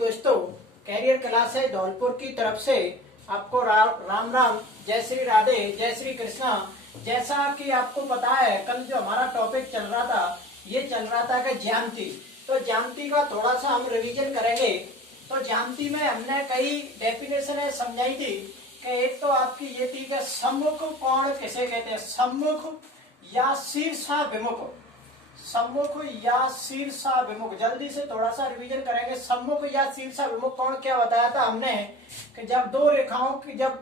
दोस्तों, career class है धौलपुर की तरफ से आपको राम राम, जय श्री राधे, जय श्री कृष्णा। जैसा कि आपको पता है, कल जो हमारा टॉपिक चल रहा था, ये चल रहा था कि ज्यामिति। तो ज्यामिति का थोड़ा सा हम रिवीजन करेंगे। तो ज्यामिति में हमने कई डेफिनेशन समझाई थी कि एक तो आपकी ये थी कि सम्मुख कोण किसे कहते हैं, सम्मुख या शीर्षाभिमुख, सम्मुख या शीर्षाभिमुख। जल्दी से थोड़ा सा रिवीजन करेंगे। सम्मुख या शीर्षाभिमुख कोण क्या बताया था हमने कि जब दो रेखाओं की जब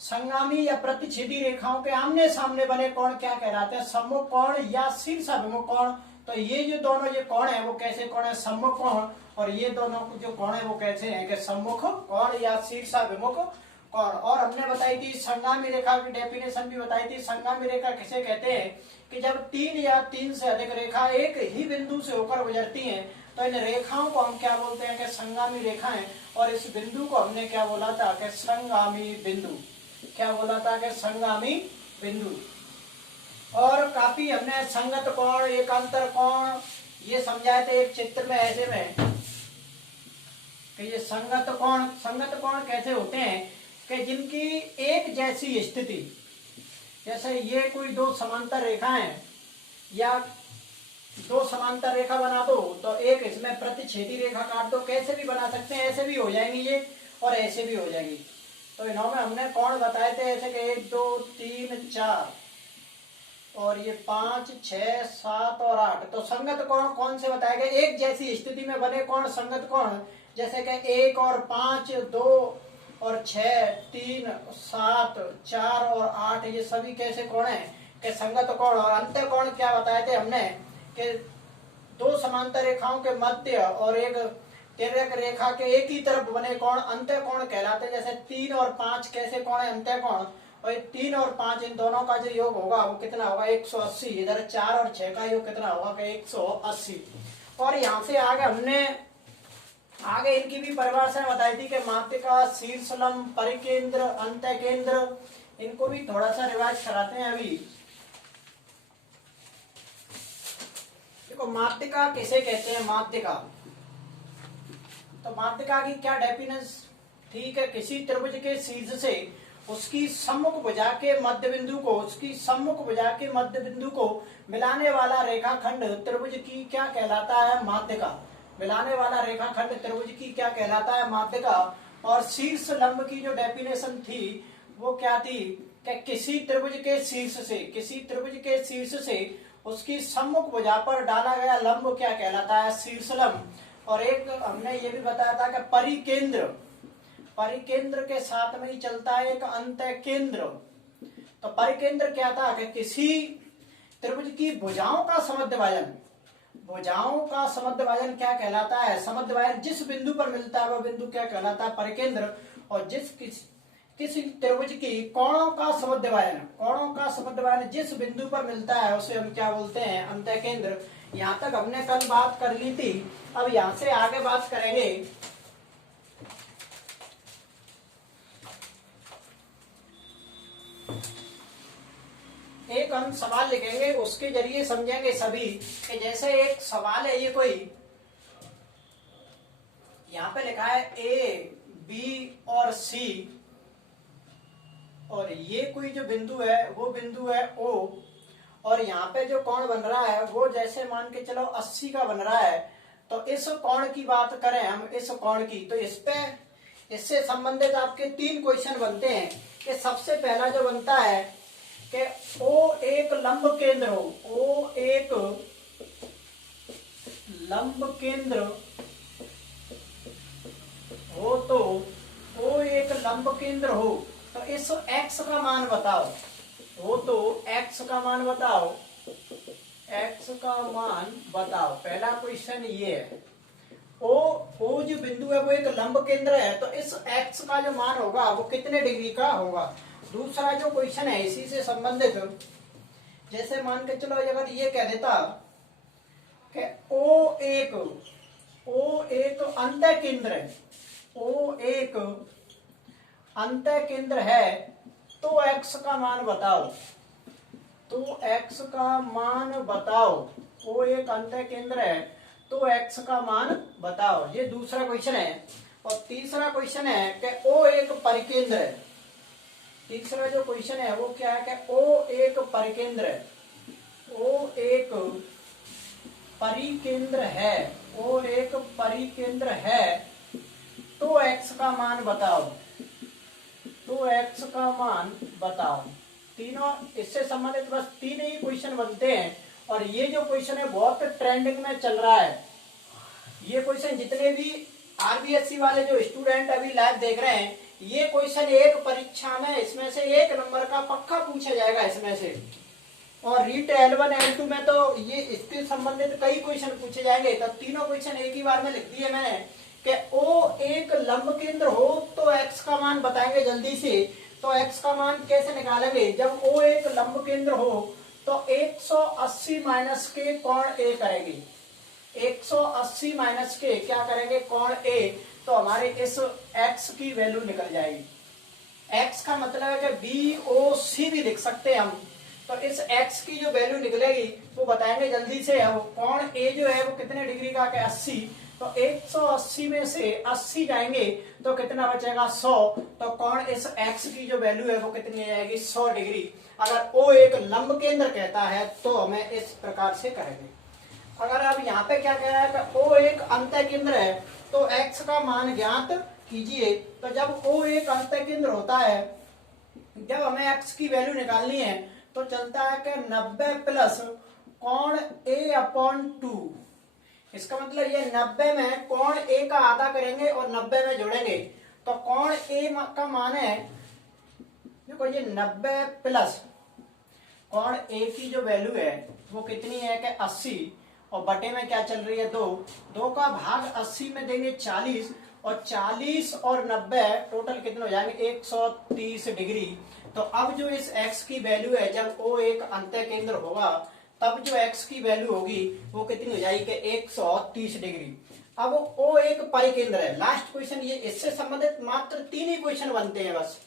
संगामी या प्रतिच्छेदी रेखाओं के आमने सामने बने कोण क्या कहलाते हैं, सम्मुख कोण या शीर्षाभिमुख कोण। तो ये जो दोनों ये कोण है वो कैसे कोण है, सम्मुख कोण। और ये दोनों जो कोण है वो कैसे हैं कि सम्मुख कोण या शीर्षाभिमुख कोण। और हमने बताई थी संगामी रेखा की डेफिनेशन भी बताई थी। संगामी रेखा किसे कहते हैं कि जब तीन या तीन से अधिक रेखा एक ही बिंदु से होकर गुजरती हैं तो इन रेखाओं को हम क्या बोलते हैं कि संगामी रेखाएं। और इस बिंदु को हमने क्या बोला था कि संगामी बिंदु। क्या बोला था कि संगामी बिंदु। और काफी हमने संगत कोण, एकांतर कोण ये समझाए थे एक चित्र में ऐसे में कि ये संगत कोण कैसे होते हैं कि जिनकी एक जैसी स्थिति, जैसे ये कोई दो समांतर रेखाएं या दो समांतर रेखा बना दो तो एक इसमें प्रतिच्छेदी रेखा काट दो, कैसे भी बना सकते हैं, ऐसे भी हो जाएंगी ये और ऐसे भी हो जाएगी। तो इन्हों में हमने कोण बताए थे ऐसे कि 1 2 3 4 और ये 5 6 7 और 8। तो संगत कोण कौन से बताए गए, एक जैसी स्थिति में बने कोण संगत कोण, जैसे कि 1 और 5 2 और 6 3 7 4 और 8 ये सभी कैसे कोण हैं कि संगत कोण। और अंत्य कोण क्या बताए थे हमने कि दो समांतर रेखाओं के मध्य और एक तिर्यक रेखा के एक ही तरफ बने कोण अंत्य कोण कहलाते हैं। जैसे 3 और 5 कैसे कोण है, अंत्य कोण। और 3 और 5 इन दोनों का जो योग होगा वो कितना होगा, 180। इधर 4 और 6 का योग कितना होगा कि 180। और यहाँ से आगे हमने आगे इनकी भी परिभाषा बताई थी कि माध्यिका, शीर्षलंब, परिकेंद्र, अंत्य केंद्र। इनको भी थोड़ा सा रिवाइज कराते हैं अभी। देखो माध्यिका किसे कहते हैं, माध्यिका। तो माध्यिका की क्या डेफिनेशन थी कि किसी त्रिभुज के शीर्ष से उसकी सम्मुख भुजा के मध्य बिंदु को, उसकी सम्मुख भुजा के मध्य बिंदु को मिलाने वाला रेखाखंड त्रिभुज की क्या कहलाता है, माध्यिका। मिलाने वाला रेखाखंड त्रिभुज की क्या कहलाता है, माध्यिका। और शीर्ष लंब की जो डेफिनेशन थी वो क्या थी कि किसी त्रिभुज के शीर्ष से, किसी त्रिभुज के शीर्ष से उसकी सम्मुख भुजा पर डाला गया लंब क्या कहलाता है, शीर्ष लंब। और एक हमने ये भी बताया था कि परिकेंद्र, परिकेंद्र के साथ में ही चलता है एक अंत्य केंद्र। तो परिकेंद्र क्या था कि किसी त्रिभुज की भुजाओं का समद्विभाजन, भुजाओं का समद्विभाजन क्या कहलाता है, समद्विभाजन जिस बिंदु पर मिलता है वह बिंदु क्या कहलाता है, परिकेंद्र। और किसी त्रिभुज की कोणों का समद्विभाजन, कोणों का समद्विभाजन जिस बिंदु पर मिलता है उसे हम क्या बोलते हैं, अंत्य केंद्र। यहाँ तक हमने कल बात कर ली थी। अब यहाँ से आगे बात करेंगे। एक हम सवाल लिखेंगे, उसके जरिए समझेंगे सभी कि जैसे एक सवाल है, ये कोई यहाँ पे लिखा है ए बी और सी, और ये कोई जो बिंदु है वो बिंदु है ओ। और यहाँ पे जो कोण बन रहा है वो जैसे मान के चलो 80 का बन रहा है। तो इस कोण की बात करें हम, इस कोण की, तो इस पे इससे संबंधित आपके 3 क्वेश्चन बनते हैं। कि सबसे पहला जो बनता है कि ओ एक लंब केंद्र हो, ओ एक लंब केंद्र हो, तो ओ एक लंब केंद्र हो तो इस x का मान बताओ, हो तो x का मान बताओ, x का मान बताओ। पहला क्वेश्चन ये है, ओ जो बिंदु है वो एक लंब केंद्र है तो इस x का जो मान होगा वो कितने डिग्री का होगा। दूसरा जो क्वेश्चन है इसी से संबंधित, जैसे मान के चलो अगर ये कह देता कि ओ एक अंत्य केंद्र है, ओ एक अंत्य केंद्र है तो x का मान बताओ, तो x का मान बताओ। वो एक अंत्य केंद्र है तो x का मान बताओ। ये दूसरा क्वेश्चन है। और तीसरा क्वेश्चन है कि O एक परिकेंद्र है। तीसरा जो क्वेश्चन है वो क्या है कि O एक परिकेंद्र है। O एक परिकेंद्र है। O एक परिकेंद्र है तो x का मान बताओ। तो x का मान बताओ। तीनों इससे संबंधित बस तीन ही क्वेश्चन बनते हैं। और ये जो क्वेश्चन है बहुत ट्रेंडिंग में चल रहा है। ये क्वेश्चन जितने भी आरबीएससी वाले जो स्टूडेंट अभी लाइव देख रहे हैं, ये क्वेश्चन एक परीक्षा में इसमें से 1 नंबर का पक्का पूछा जाएगा इसमें से। और रीट L1 L2 में तो ये इसके संबंधित कई क्वेश्चन पूछे जाएंगे। तो तीनों क्वेश्चन एक ही बार में लिख दिए मैंने कि O एक लंब केंद्र हो तो x का मान बताएंगे जल्दी से। तो x का मान कैसे निकालेंगे? जब O एक लंब केंद्र हो तो 180 माइनस के कोण A करेंगे। 180 माइनस के क्या करेंगे? कोण A। तो हमारे इस x की वैल्यू निकल जाएगी। x का मतलब है कि BOC भी लिख सकते हैं हम। तो इस x की जो वैल्यू निकलेगी वो बताएंगे जल्दी से। कोण A जो है वो कितने डिग्री का? 80। तो 180 में से 80 जाएंगे तो कितना बचेगा? 100। तो कोण इस x की जो वैल्यू है वो कितनी आएगी? 100 डिग्री। अगर O एक लंब केंद्र कहता है तो हमें इस प्रकार से करेंगे। अगर अब यहाँ पे क्या कह रहा है कि O एक अंतः केंद्र है तो x का मान ज्ञात कीजिए। तो जब O एक अंतः केंद्र होता है, जब हमें x की वैल्यू निकालनी है तो चलता है कि 90 प्लस कोण A/2। इसका मतलब ये 90 में कोण A का आधा करेंगे और 90 में जोड़ेंगे। तो कोण A का मान है, देखो ये 90 प्लस कोण A की जो वैल्यू है वो कितनी है कि 80। और बटे में क्या चल रही है? 2। 2 का भाग 80 में देंगे 40। और 40 और 90 टोटल कितने हो जाएंगे? 130 डिग्री। तो अब जो इस x की वैल्यू है, जब O एक अंतः केंद्र होगा तब जो x की वैल्यू होगी वो कितनी हो जाएगी कि 130 डिग्री। अब O एक परिकेंद्र है। लास्ट क्वेश्चन ये, इससे संबंधित मात्र 3 ही क्वेश्चन बनते हैं बस।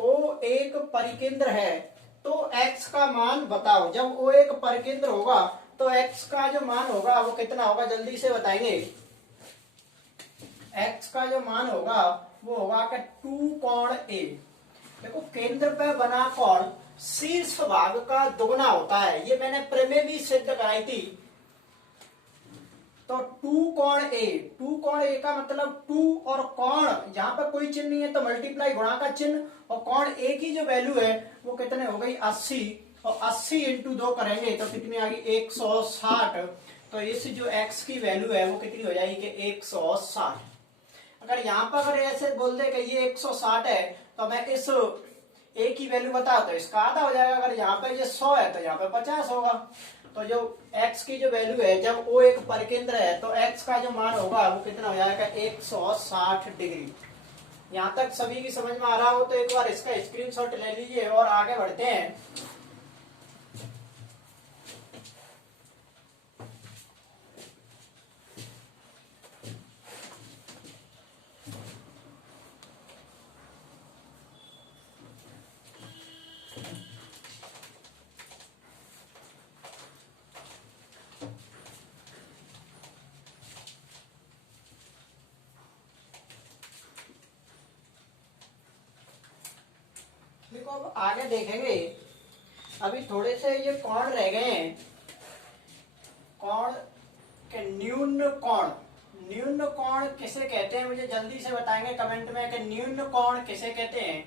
O एक परिकेंद्र है तो x का मान बताओ। जब O एक परिकेंद्र होगा तो x का जो मान होगा वो कितना होगा? जल्दी से बताएंगे। x का जो मान होगा वो होगा कि 2 कोण A। देखो केंद्र पे बना कोण शीर्ष भाग का दुगना होता है। ये मैंने प्रमेय भी सिद्ध कराई थी। तो 2 कोण A। 2 कोण A का मतलब 2 और कोण, जहां पर कोई चिन्ह नहीं है तो मल्टीप्लाई गुणा का चिन्ह। और कोण A की जो वैल्यू है वो कितने हो गई? 80। और 80 इंटू 2 करेंगे तो कितनी आ गई? 160। तो इस जो x की वैल्यू है वो कितनी हो जाएगी कि 160। अगर यहाँ पर अगर ऐसे बोल दे कि ये 160 है तो मैं इस A की वैल्यू बता तो इसका आधा हो जाएगा। अगर यहाँ पे ये 100 है तो यहाँ पे 50 होगा। तो जो x की जो वैल्यू है, जब O एक परिकेंद्र है तो x का जो मान होगा वो कितना हो जाएगा? 160 डिग्री। यहाँ तक सभी की समझ में आ रहा हो तो एक बार इसका स्क्रीनशॉट ले लीजिए और आगे बढ़ते हैं। देखो अब आगे देखेंगे। अभी थोड़े से ये कोण रह गए हैं। कोण के न्यून कोण। न्यून कोण किसे कहते हैं? मुझे जल्दी से बताएंगे कमेंट में कि न्यून कोण किसे कहते हैं।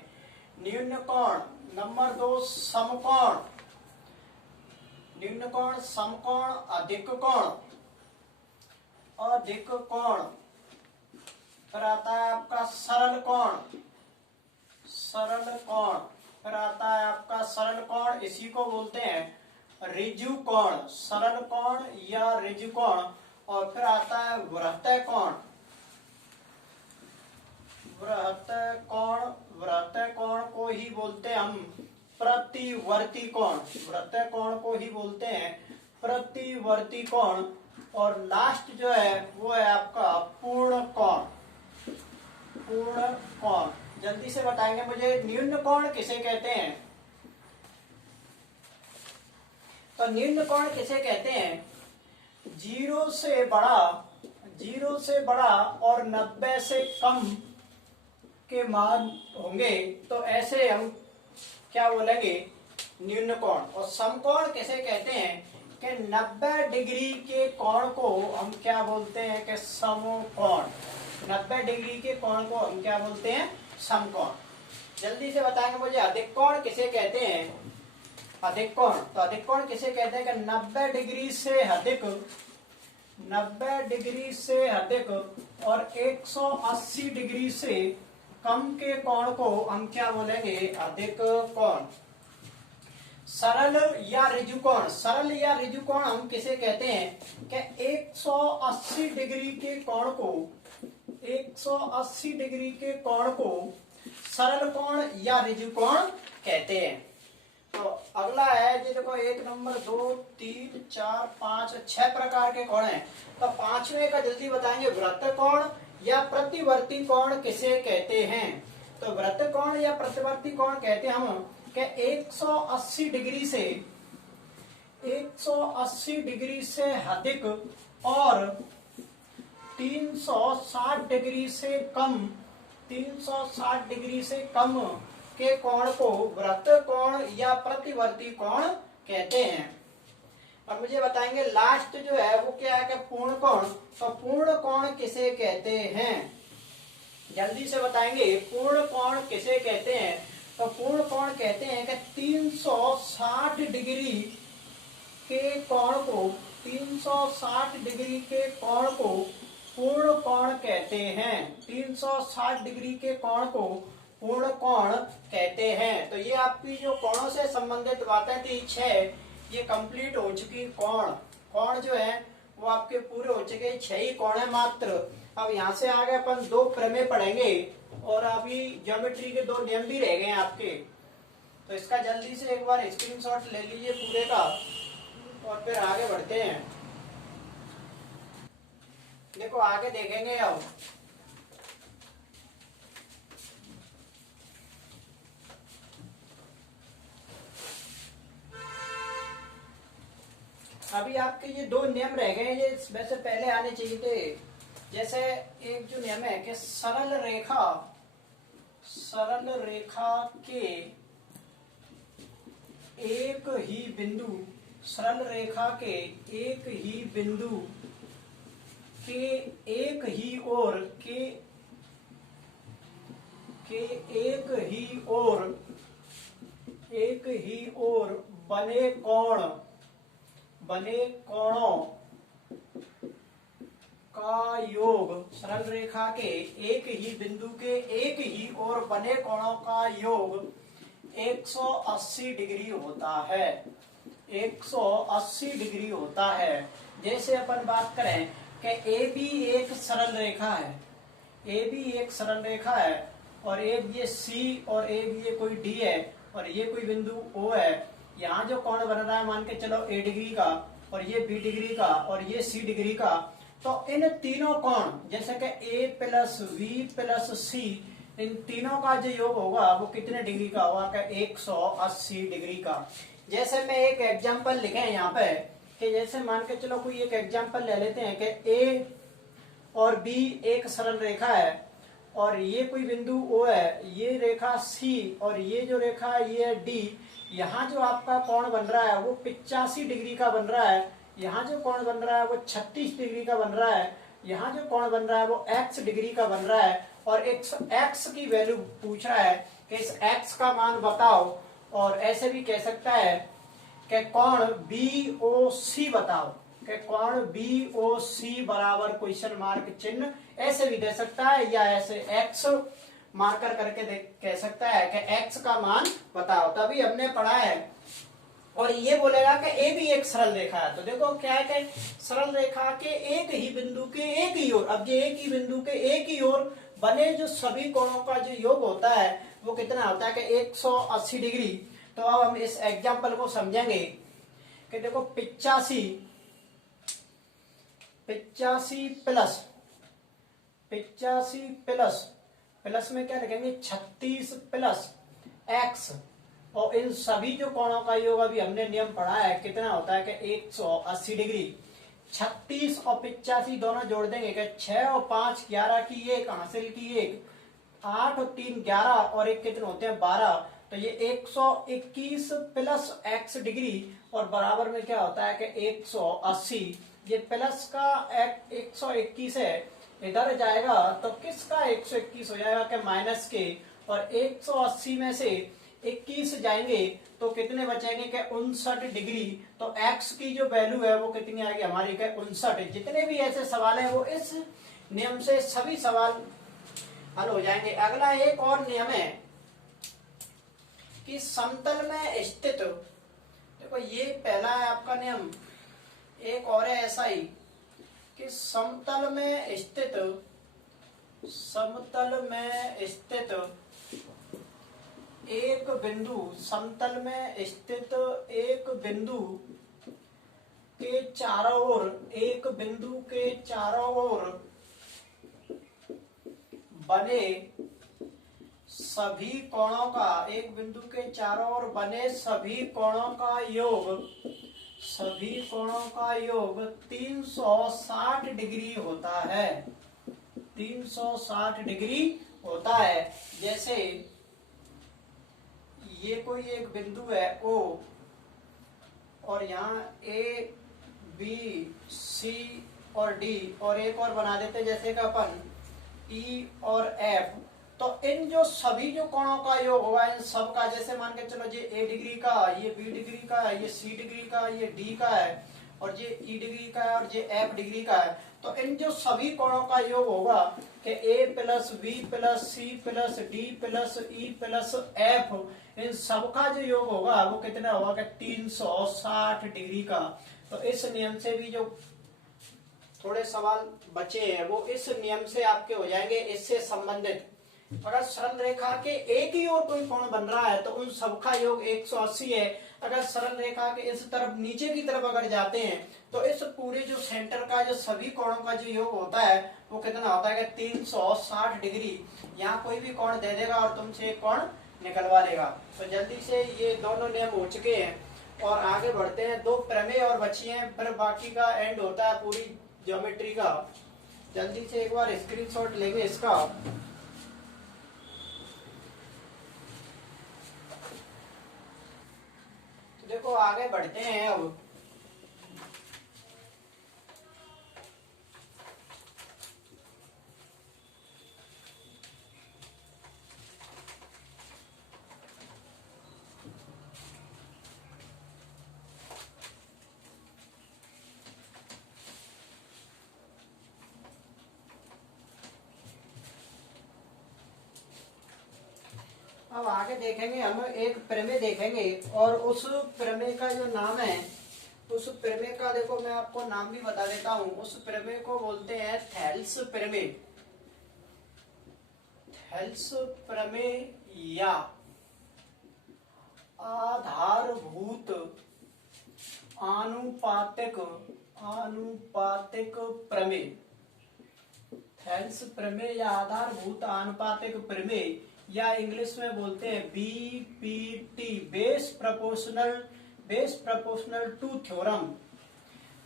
न्यून कोण। नंबर 2 समकोण। न्यून कोण, समकोण, अधिक कोण। अधिक कोण। फिर आता है आपका सरल कोण। सरल कोण। फिर आता है आपका सरल कोण, इसी को बोलते हैं ऋजु कोण। सरल कोण या ऋजु कोण। और फिर आता है वृत्तीय कोण। वृत्तीय कोण। वृत्तीय कोण को ही बोलते हैं हम प्रतिवर्ती कोण। वृत्तीय कोण को ही बोलते हैं प्रतिवर्ती कोण। और लास्ट जो है वो है आपका पूर्ण कोण। पूर्ण कोण। जल्दी से बताएंगे मुझे न्यून कोण किसे कहते हैं? तो न्यून कोण किसे कहते हैं? जीरो से बड़ा, जीरो से बड़ा और 90 से कम के मान होंगे तो ऐसे हम क्या बोलेंगे, न्यून कोण। और समकोण किसे कहते हैं कि 90 डिग्री के कोण को हम क्या बोलते हैं कि समकोण। 90 डिग्री के कोण को हम क्या बोलते हैं, समकोण। जल्दी से बताएंगे मुझे, अधिक कोण किसे कहते हैं, अधिक कोण। तो अधिक कोण किसे कहते हैं कि 90 डिग्री से अधिक, 90 डिग्री से अधिक और 180 डिग्री से कम के कोण को हम क्या बोलेंगे, अधिक कोण। सरल या ऋजु कोण, सरल या ऋजु कोण हम किसे कहते हैं कि 180 डिग्री के कोण को, 180 डिग्री के कोण को सरल कोण या ऋजु कोण कहते हैं। तो अगला है जी, देखो 1 नंबर 2 3 4 5 6 प्रकार के कोण हैं। तो पांचवें का जल्दी बताएंगे, वृत्त कोण या प्रतिवर्ती कोण किसे कहते हैं। तो वृत्त कोण या प्रतिवर्ती कोण कहते हैं हम कि 180 डिग्री से, 180 डिग्री से अधिक और 360 डिग्री से कम, 360 डिग्री से कम के कोण को वृत्त कोण या प्रतिवर्ती कोण कहते हैं। और मुझे बताएंगे लास्ट जो है वो क्या है कि पूर्ण कोण। तो पूर्ण कोण किसे कहते हैं, जल्दी से बताएंगे, पूर्ण कोण किसे कहते हैं। तो पूर्ण कोण कहते हैं कि 360 डिग्री के कोण को, 360 डिग्री के कोण को पूर्ण कोण कहते हैं। 360 डिग्री के कोण को पूर्ण कोण कहते हैं। तो ये आपकी जो कोणों से संबंधित बातें थी 6, ये कंप्लीट हो चुकी। कोण, कोण जो है वो आपके पूरे हो चुके, 6 ही कोण है मात्र। अब यहाँ से आगे अपन 2 प्रमेय पढ़ेंगे और अभी ज्योमेट्री के 2 नियम भी रह गए हैं आपके। तो इसका जल्दी से एक बार स्क्रीनशॉट ले लीजिए पूरे का और फिर आगे बढ़ते हैं। देखो आगे देखेंगे अब, अभी आपके ये 2 नियम रह गए, ये वैसे पहले आने चाहिए थे। जैसे एक जो नियम है कि सरल रेखा, सरल रेखा के एक ही बिंदु, सरल रेखा के एक ही बिंदु के एक ही ओर के एक ही ओर, एक ही ओर बने कोण, बने कोणों का योग, सरल रेखा के एक ही बिंदु के एक ही ओर बने कोणों का योग 180 डिग्री होता है, 180 डिग्री होता है। जैसे अपन बात करें कि ए बी एक सरल रेखा है, ए बी एक सरल रेखा है और एक ये सी और एक ये कोई डी है और ये कोई बिंदु ओ है। यहाँ जो कोण बन रहा है मान के चलो ए डिग्री का और ये बी डिग्री का और ये सी डिग्री का। तो इन तीनों कोण जैसे कि ए प्लस वी प्लस सी, इन तीनों का जो योग होगा वो कितने डिग्री का होगा, 180 डिग्री का। जैसे मैं एक एग्जांपल लिखे हैं यहाँ पे कि जैसे मान के चलो कोई एक एग्जांपल ले लेते हैं कि ए और बी एक सरल रेखा है और ये कोई बिंदु ओ है, ये रेखा सी और ये जो रेखा है ये डी। यहाँ जो आपका कोण बन रहा है वो 85 डिग्री का बन रहा है, यहाँ जो कोण बन रहा है वो 36 डिग्री का बन रहा है, यहाँ जो कोण बन रहा है वो x डिग्री का बन रहा है। और x की वैल्यू पूछ रहा है कि इस x का मान बताओ। और ऐसे भी कह सकता है कि कोण BOC बताओ, कि कोण BOC बराबर क्वेश्चन मार्क चिन्ह, ऐसे भी दे सकता है या ऐसे x मार्कर करके कह सकता है कि x का मान बताओ। तभी हमने पढ़ा है। और ये बोलेगा कि ए भी एक सरल रेखा है। तो देखो क्या है कि सरल रेखा के एक ही बिंदु के एक ही ओर, अब ये एक ही बिंदु के एक ही ओर बने जो सभी कोणों का जो योग होता है वो कितना होता है कि 180 डिग्री। तो अब हम इस एग्जांपल को समझेंगे कि देखो 85 प्लस में क्या लिखेंगे 36 प्लस x, और इन सभी जो कोणों का योग अभी हमने नियम पढ़ा है कितना होता है कि 180 डिग्री। 36 और 85 दोनों जोड़ देंगे क्या, 6 और 5 11 की एक, हासिल की एक, 8 और 3 11 और एक कितने होते हैं 12, तो ये 121 प्लस x डिग्री और बराबर में क्या होता है कि 180। ये प्लस का 121 है, इधर जाएगा तो किसका 121 हो जाएगा कि माइनस के, और 180 में से 21 जाएंगे तो कितने बचेंगे कि 59 डिग्री। तो x की जो वैल्यू है वो कितनी आएगी हमारी के 59। जितने भी ऐसे सवाल है वो इस नियम से सभी सवाल हल हो जाएंगे। अगला एक और नियम है कि समतल में स्थित, देखो ये पहला है आपका नियम, एक और है ऐसा ही कि समतल में स्थित एक बिंदु, समतल में स्थित एक बिंदु के चारों ओर, एक बिंदु के चारों ओर बने सभी कोणों का, एक बिंदु के चारों ओर बने सभी कोणों का योग, सभी कोणों का योग 360 डिग्री होता है, 360 डिग्री होता है। जैसे ये कोई एक बिंदु है O और यहाँ A B C और D और एक और बना देते हैं जैसे कि अपन E और F। तो इन जो सभी जो कोणों का योग होगा इन सब का, जैसे मान के चलो ये A डिग्री का, ये B डिग्री का है, ये C डिग्री का, ये D का है और ये E डिग्री का है और ये F डिग्री का है। तो इन जो सभी कोणों का योग होगा कि A plus B plus C plus D plus E plus F, इन सबका जो योग होगा वो कितना होगा कि 360 डिग्री का। तो इस नियम से भी जो थोड़े सवाल बचे हैं वो इस नियम से आपके हो जाएंगे। इससे संबंधित अगर सरल रेखा के एक ही ओर कोई कोण बन रहा है तो उन सबका योग 180 है। अगर सरल रेखा के इस तरफ नीचे की तरफ अगर जाते हैं तो इस पूरे जो सेंटर का जो सभी कोणों का जो योग होता है वो कितना होता है कि 360 डिग्री। यहाँ कोई भी कोण दे देगा और तुमसे एक कोण निकलवा लेगा। तो जल्दी से ये दोनों नियम हो चुके हैं और आगे बढ़ते हैं। दो प्रमेय और बची हैं, फिर बाकी का एंड होता है पूरी ज्योमेट्री का। जल्दी से एक बार स्क्रीनशॉट लेंगे इसका। तो देखो आगे बढ़ते हैं अब। अब आगे देखेंगे हम एक प्रमेय देखेंगे और उस प्रमेय का जो नाम है, उस प्रमेय का देखो मैं आपको नाम भी बता देता हूं। उस प्रमेय को बोलते हैं थेल्स प्रमेय, थेल्स प्रमेय या आधारभूत आनुपातिक प्रमेय। थेल्स प्रमेय या आधारभूत आनुपातिक प्रमेय या इंग्लिश में बोलते हैं BPT, base proportional to theorem.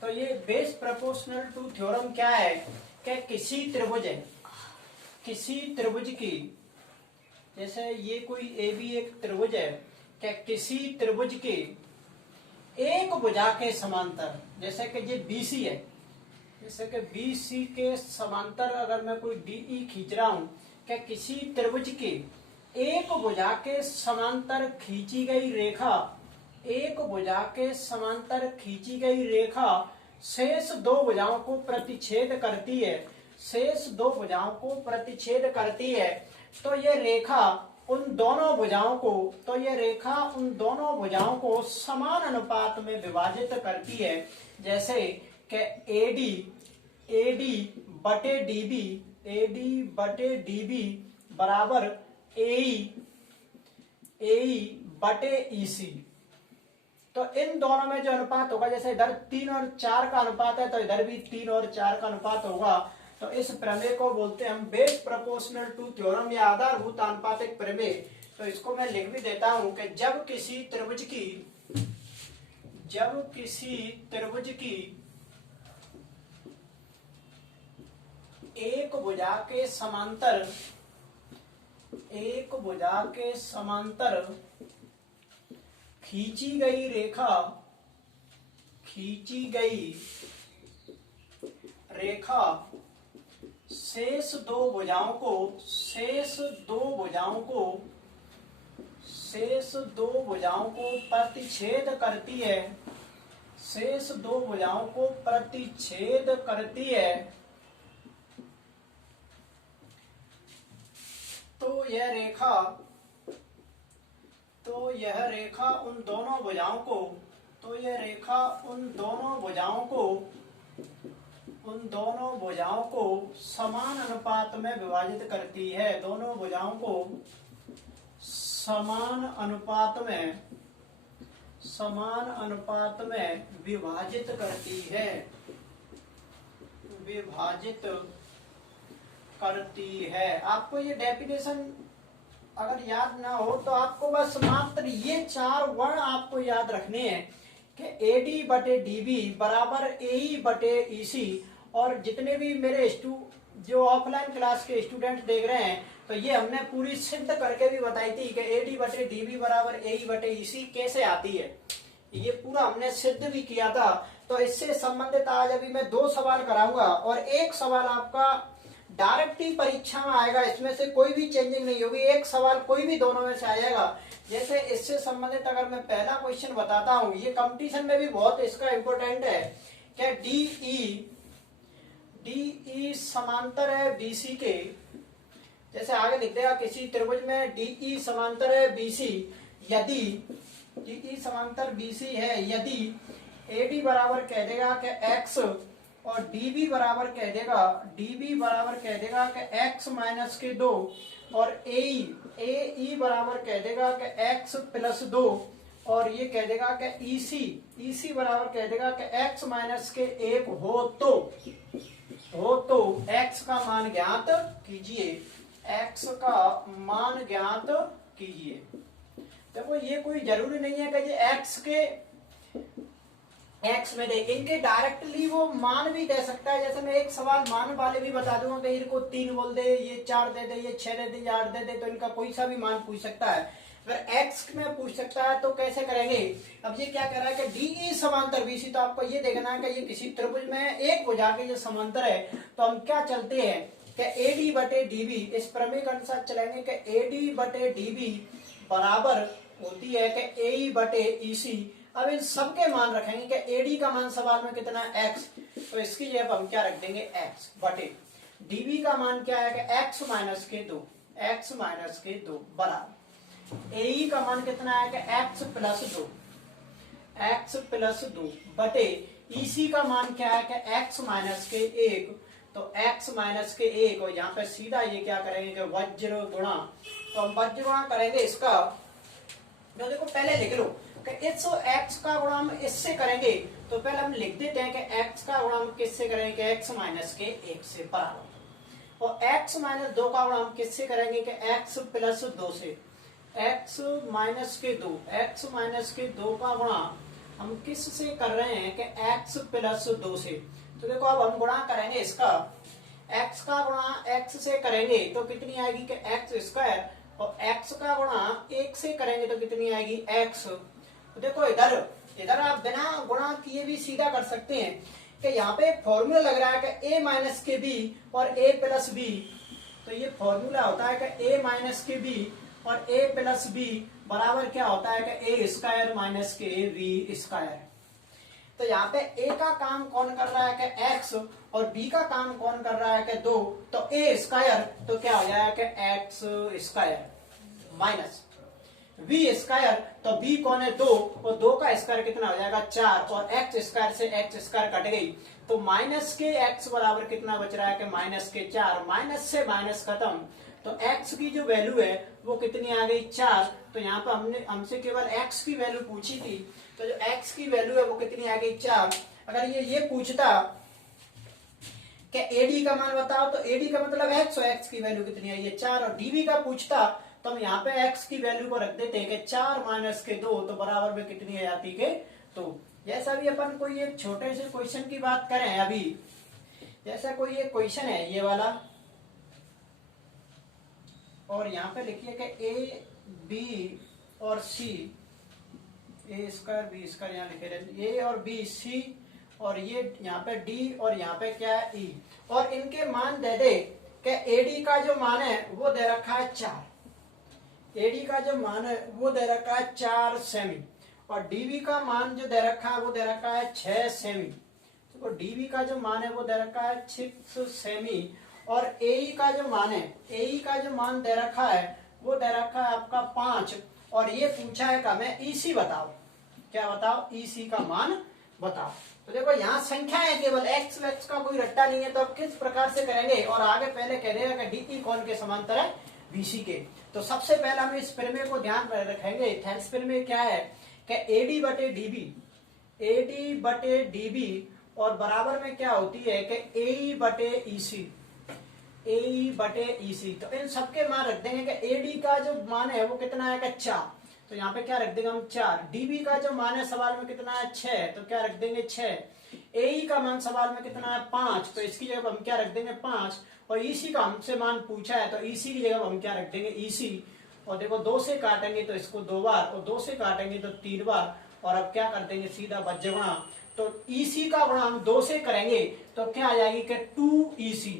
तो ये बेस प्रोपोर्शनल टू थ्योरम क्या है कि किसी त्रिभुज है, किसी त्रिभुज की, जैसे ये कोई ए बी एक त्रिभुज है, क्या किसी त्रिभुज के एक भुजा के समांतर, जैसे कि ये बीसी है, जैसे कि बीसी के समांतर अगर मैं कोई डीई खींच रहा हूं, क्या किसी त्रिभुज के एक भुजा के समांतर खींची गई रेखा, एक भुजा के समांतर खींची गई रेखा शेष दो भुजाओं को प्रतिच्छेद करती है, शेष दो भुजाओं को प्रतिच्छेद करती है। तो ये रेखा उन दोनों भुजाओं को, तो ये रेखा उन दोनों भुजाओं को समान अनुपात में विभाजित करती है। जैसे कि एडी बटे डीबी बराबर एई बटे ईसी। तो इन दोनों में जो अनुपात होगा, जैसे इधर 3 और 4 का अनुपात है तो इधर भी 3 और 4 का अनुपात होगा। तो इस प्रमेय को बोलते हैं हम बेस प्रोपोर्शनल टू थ्योरम या आधारभूत आनुपातिक प्रमेय। तो इसको मैं लिख भी देता हूं कि जब किसी त्रिभुज की एक भुजा के समांतर खींची गई रेखा शेष दो भुजाओं को प्रतिच्छेद करती है तो यह रेखा उन दोनों भुजाओं को समान अनुपात में विभाजित करती है। दोनों भुजाओं को समान अनुपात में विभाजित करती है। आपको ये डेफिनेशन अगर याद ना हो तो आपको बस मात्र ये 4 वर्ण आपको याद रखने हैं कि AD बटे DB बराबर AE बटे EC। और जितने भी मेरे जो ऑफलाइन क्लास के स्टूडेंट देख रहे हैं तो ये हमने पूरी सिद्ध करके भी बताई थी कि AD बटे DB बराबर AE बटे EC कैसे आती है। ये पूरा हमने सिद्ध भी किया था। तो इससे संबंधित आज अभी मैं 2 सवाल कराऊंगा और एक सवाल आपका डायरेक्ट ही परीक्षा में आएगा। इसमें से कोई भी चेंजिंग नहीं होगी, एक सवाल कोई भी दोनों में से आ जाएगा। जैसे इससे संबंधित अगर मैं पहला क्वेश्चन बताता हूं, ये कंपटीशन में भी बहुत इसका इंपॉर्टेंट है कि DE समांतर है BC के। जैसे आगे लिख देगा किसी त्रिभुज में DE समांतर है BC, यदि DE समांतर BC है, यदि AD बराबर कह देगा कि X और DB बराबर कह देगा कि X माइनस के 2 और AE बराबर कह देगा कि X प्लस 2 और ये कह देगा कि EC बराबर कह देगा कि X माइनस के 1 हो तो X का मान ज्ञात कीजिए। देखो ये कोई जरूरी नहीं है कि ये X में दे, इनके डायरेक्टली वो मान भी दे सकता है। जैसे मैं एक सवाल मान वाले भी बता दूंगा कि इनको 3 बोल दे, ये 4 दे दे, ये 6 दे दे, 8 दे दे, तो इनका कोई सा भी मान पूछ सकता है। अगर X में पूछ सकता है तो कैसे करेंगे। अब ये क्या कह रहा है कि DE समांतर BC, तो आपको ये देखना है कि ये किसी त्रिभुज में एक भुजा के जो समांतर है, तो हम क्या चलते हैं कि AD बटे DB, इस प्रमेय के अनुसार चलेंगे कि AD बटे DB बराबर होती है कि AE बटे EC। अब इन सबके मान रखेंगे कि AD का मान सवाल में कितना है X, तो इसकी जगह हम क्या रख देंगे X बटे DB का मान क्या है कि X माइनस के 2 बराबर AE का मान कितना है कि X प्लस 2 बटे EC का मान क्या है कि X माइनस के 1, तो X माइनस के 1 और यहाँ पे सीधा ये क्या करेंगे कि वज्र गुणा। तो हम वज्र गुणा करेंगे इसका, तो देखो पहले लिख लो कि इस X का गुणा हम इससे करेंगे, तो पहले हम लिख देते हैं कि X का गुणा हम किससे करेंगे, X माइनस के 1 से बराबर। और X माइनस 2 का गुणा हम किससे करेंगे कि X प्लस 2 से। X माइनस के 2 का गुणा हम किस से कर रहे हैं कि X प्लस 2 से। तो देखो अब हम गुणा करेंगे इसका, X का गुणा X से करेंगे तो कितनी आएगी कि X स्क्वायर, और X का गुणा 1 से करेंगे तो कितनी आएगी X। तो देखो इधर आप बिना गुणा किए भी सीधा कर सकते हैं कि यहाँ पे फॉर्मूला लग रहा है कि A माइनस के B और A प्लस B। तो ये फॉर्मूला होता है कि A माइनस के B और A प्लस B बराबर क्या होता है कि A स्क्वायर माइनस के B स्क्वायर। तो यहाँ पे A का काम कौन कर रहा है कि X और B का काम कौन कर रहा है कि 2, तो A स्क्वायर तो क्या हो जाएगा कि X square minus V square, तो B कौन है 2 और 2 का स्क्वायर कितना हो जाएगा 4 और X स्क्वायर से X स्क्वायर कट गई, तो माइनस के X बराबर कितना बच रहा है कि माइनस के 4। माइनस से माइनस खत्म, तो X की जो वैल्यू है वो कितनी आ गई 4। तो यहाँ पे हमसे केवल X की वैल्यू पूछी थी, तो जो X की वैल्यू है वो कितनी आ गई 4। अगर ये पूछता कि AD का मान बताओ, तो AD का मतलब X और X की वैल्यू कितनी आई है 4, और DB का पूछता तो हम यहाँ पे X की वैल्यू को रख देते हैं कि 4 माइनस के 2, तो बराबर में कितनी आ जाती है 2। जैसा भी अपन कोई एक छोटे से क्वेश्चन की बात करें, अभी जैसा कोई एक क्वेश्चन है ये वाला, और यहाँ पे लिखिए कि ए बी और सी, ए स्क्वायर बी स्क्वायर यहाँ लिखे रहते, ए और बी सी, और ये यहाँ पे डी और यहाँ पे क्या है ई, और इनके मान दे दे कि एडी का जो मान है वो दे रखा है 4, एडी का जो मान है वो दे रखा है 4 सेमी, और डीबी का मान जो दे रखा है वो दे रखा है 6 सेमी, तो डीबी का जो मान है वो दे रखा है 6 सेमी, और एई का जो मान है, एई का जो मान दे रखा है वो दे रखा है आपका 5, और ये पूछा है कि हमें ईसी बताओ, क्या बताओ, ईसी का मान बताओ। तो देखो यहाँ संख्या है केवल, एक्स वैक्स का कोई रट्टा नहीं है, तो अब किस प्रकार से करेंगे, और आगे पहले कह देगा कि डीई कौन के समांतर है, बीसी के। तो सबसे पहले हम इस प्रमेय को ध्यान रखेंगे, थेल्स प्रमेय क्या है कि एडी बटे डीबी, एडी बटे डीबी, और बराबर में क्या होती है कि एई बटे ईसी, एई बटे ईसी। तो इन सबके मान रख देंगे कि एडी का जो मान है वो कितना है कि 4, तो यहाँ पे क्या रख देंगे हम 4, डीबी का जो मान है सवाल में कितना है 6, तो क्या रख देंगे 6, एई का मान सवाल में कितना है 5, तो इसकी जगह हम क्या रख देंगे 5, और ईसी का हमसे मान पूछा है तो ईसी की जगह हम क्या रख देंगे ईसी, और देखो 2 से काटेंगे तो इसको 2 बार, और 2 से काटेंगे तो 3 बार, और अब क्या कर देंगे सीधा बज्य गुणा, तो ईसी का गुणा हम 2 से करेंगे तो क्या आ जाएगी कि 2 ईसी,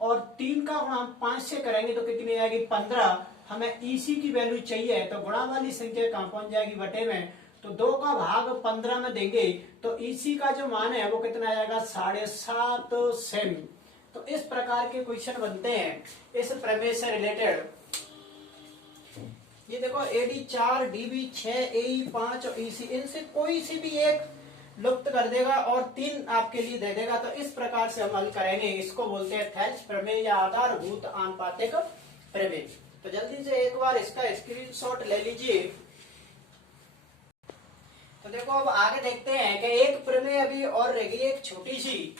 और 3 का गुणा हम 5 से करेंगे तो कितनी आएगी 15, हमें ईसी की वैल्यू चाहिए, तो गुणा वाली संख्या कहां पहुंच जाएगी बटे में, तो 2 का भाग 15 में देंगे तो ईसी का जो मान है वो कितना आएगा 7.5 सेमी। तो इस प्रकार के क्वेश्चन बनते हैं इस प्रमेय से रिलेटेड। ये देखो एडी 4, डीबी 6, एई 5 और ईसी, इनसे कोई सी भी एक लुप्त कर देगा और 3 आपके लिए दे देगा, तो इस प्रकार से हम हल करेंगे। इसको बोलते हैं थेल्स प्रमेय या आधारभूत आनुपातिक प्रमेय। तो जल्दी से एक बार इसका स्क्रीनशॉट ले लीजिए। तो देखो अब आगे देखते हैं कि एक प्रमेय अभी और रह गई, एक छोटी सी।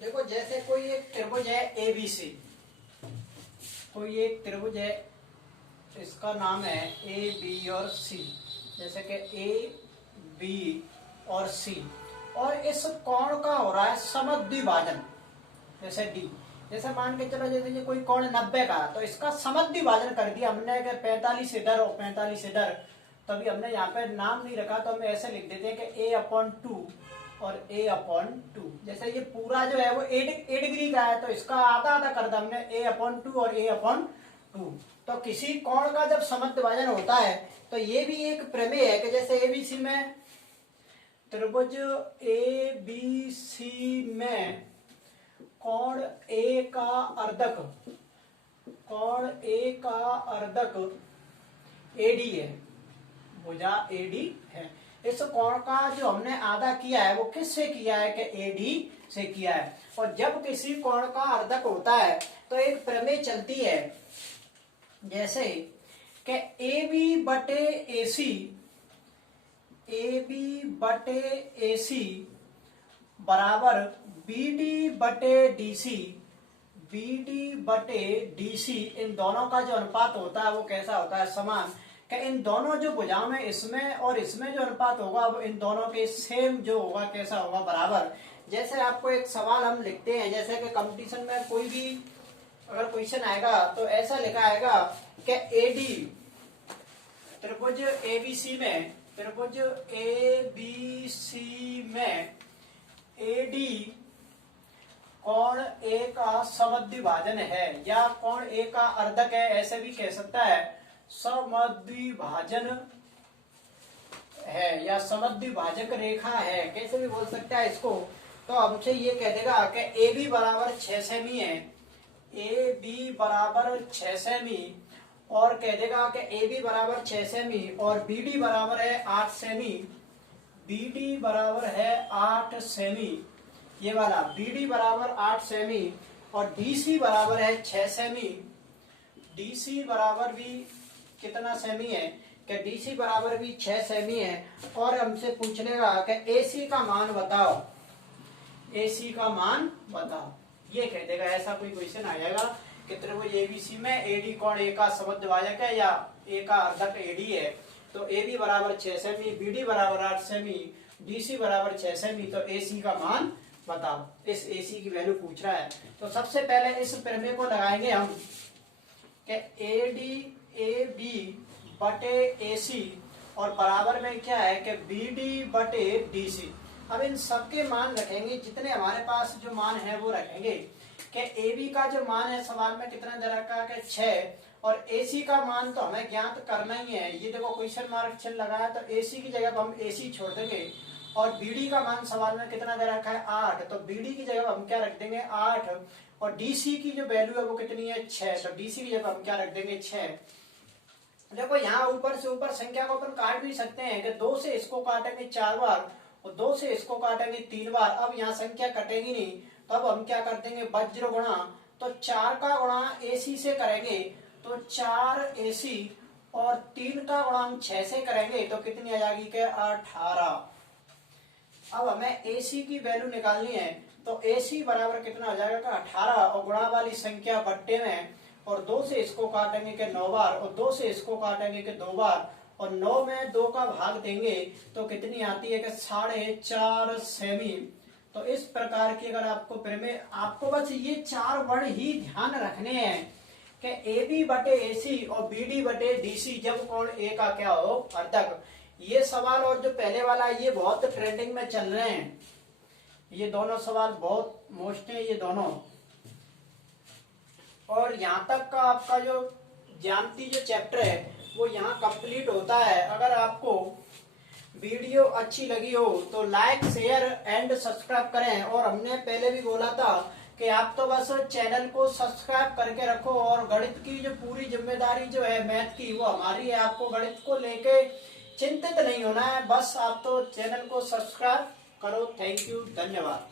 देखो जैसे कोई एक त्रिभुज है एबीसी, कोई एक त्रिभुज है, इसका नाम है ए बी और सी, जैसे कि ए बी और सी, और इस कोण का हो रहा है समद्विभाजन, जैसे डी, जैसे मान के चलो जैसे ये कोई कोण 90 का, तो इसका समद्विभाजन कर दिया हमने कि 45 इधर और 45 इधर, तभी हमने यहाँ पे नाम नहीं रखा, तो हम ऐसे लिख देते हैं कि a/2 और a/2, जैसे ये पूरा जो है वो 8 डिग्री का है, तो इसका आधा आधा कर दिया हमने a/2 और a/2। तो किसी कोण का जब समद्विभाजन होता है तो ये भी एक प्रमेय है कि जैसे एबीसी में, त्रिभुज एबीसी में कोण ए का अर्धक, कोण ए का अर्धक एडी है, भुजा एडी है। इस कोण का जो हमने आधा किया है वो किससे किया है कि एडी से किया है। और जब किसी कोण का अर्धक होता है तो एक प्रमेय चलती है, जैसे कि ए बी बटे एसी, ए बी बटे एसी बराबर बी डी बटे डीसी, बी डी बटे डीसी, इन दोनों का जो अनुपात होता है वो कैसा होता है, समान, कि इन दोनों जो भुजाओं में इसमें और इसमें जो अनुपात होगा वो इन दोनों के सेम जो होगा कैसा होगा, बराबर। जैसे आपको एक सवाल हम लिखते हैं, जैसे कि कंपटीशन में कोई भी अगर क्वेश्चन आएगा तो ऐसा लिखा आएगा कि एडी, त्रिभुज एबीसी में, त्रिभुज एबीसी में एडी कोण ए का समद्विभाजन है, या कोण ए का अर्धक है, ऐसे भी कह सकता है, समद्विभाजन है या समद्विभाजक रेखा है, कैसे भी बोल सकता है इसको। तो हमसे ये कह देगा कि ए बी बराबर 6 सेमी है, ए बी बराबर 6 सेमी, और कह देगा कि ए बी बराबर 6 सेमी और बी डी बराबर है 8 सेमी, बी डी बराबर है 8 सेमी, ये वाला BD बराबर 8 सेमी और DC बराबर है 6 सेमी। DC बराबर भी कितना सेमी है कि DC बराबर भी 6 सेमी है। और हमसे पूछने का कि AC का मान बताओ, AC का मान बताओ। ये कह देगा, ऐसा कोई क्वेश्चन आ जाएगा कि त्रिभुज ABC में AD कोण A का समद्विभाजक है या A का अर्धक AD है, तो AB बराबर 6 सेमी, BD बराबर 8 सेमी, DC बराबर 6 सेमी, तो AC का मान बताओ। इस AC की वैल्यू पूछ रहा है। तो सबसे पहले इस प्रमेय को लगाएंगे हम कि AD AB बटे AC और बराबर में क्या है कि BD बटे DC। अब इन सबके मान रखेंगे, जितने हमारे पास जो मान है वो रखेंगे कि AB का जो मान है सवाल में कितना दे रखा है 6 और AC का मान तो हमें ज्ञात करना ही है। ये देखो क्वेश्चन मार्क चिन्ह लगाया तो AC की जगह हम AC छोड़ देंगे और BD का मान सवाल में कितना दे रखा है 8, तो BD की जगह हम क्या रख देंगे 8 और DC की जो वैल्यू है वो कितनी है 6, तो DC की जगह हम क्या रख देंगे 6। देखो यहाँ ऊपर से ऊपर संख्या को अपन काट भी सकते हैं कि 2 से इसको काटेंगे 4 बार और 2 से इसको काटेंगे 3 बार। अब यहाँ संख्या कटेगी नहीं, तो अब हम क्या कर देंगे वज्र गुणा, तो 4 का गुणा AC से करेंगे तो 4 AC और 3 का गुणा हम 6 से करेंगे तो कितनी आ जाएगी के 18। अब हमें AC की वैल्यू निकालनी है, तो AC बराबर कितना हो जाएगा का 18 और गुणा वाली संख्या बट्टे में और 2 से इसको काटेंगे के 9 बार और 2 से इसको काटेंगे के 2 बार और 9 में 2 का भाग देंगे तो कितनी आती है कि 4.5 सेमी। तो इस प्रकार की अगर आपको प्रमेय, आपको बस ये 4 वर्ड ही ध्यान रखने हैं कि AB बटे AC और BD बटे DC जब कोण A का क्या हो अर्धक। ये सवाल और जो पहले वाला ये बहुत ट्रेंडिंग में चल रहे हैं, ये दोनों सवाल बहुत मोस्ट है ये दोनों। और यहाँ तक का आपका जो ज्यामिति जो चैप्टर है वो यहाँ कंप्लीट होता है। अगर आपको वीडियो अच्छी लगी हो तो लाइक शेयर एंड सब्सक्राइब करें। और हमने पहले भी बोला था कि आप तो बस चैनल को सब्सक्राइब करके रखो और गणित की जो पूरी जिम्मेदारी जो है मैथ की वो हमारी है। आपको गणित को लेके चिंतित नहीं होना है, बस आप तो चैनल को सब्सक्राइब करो। थैंक यू, धन्यवाद।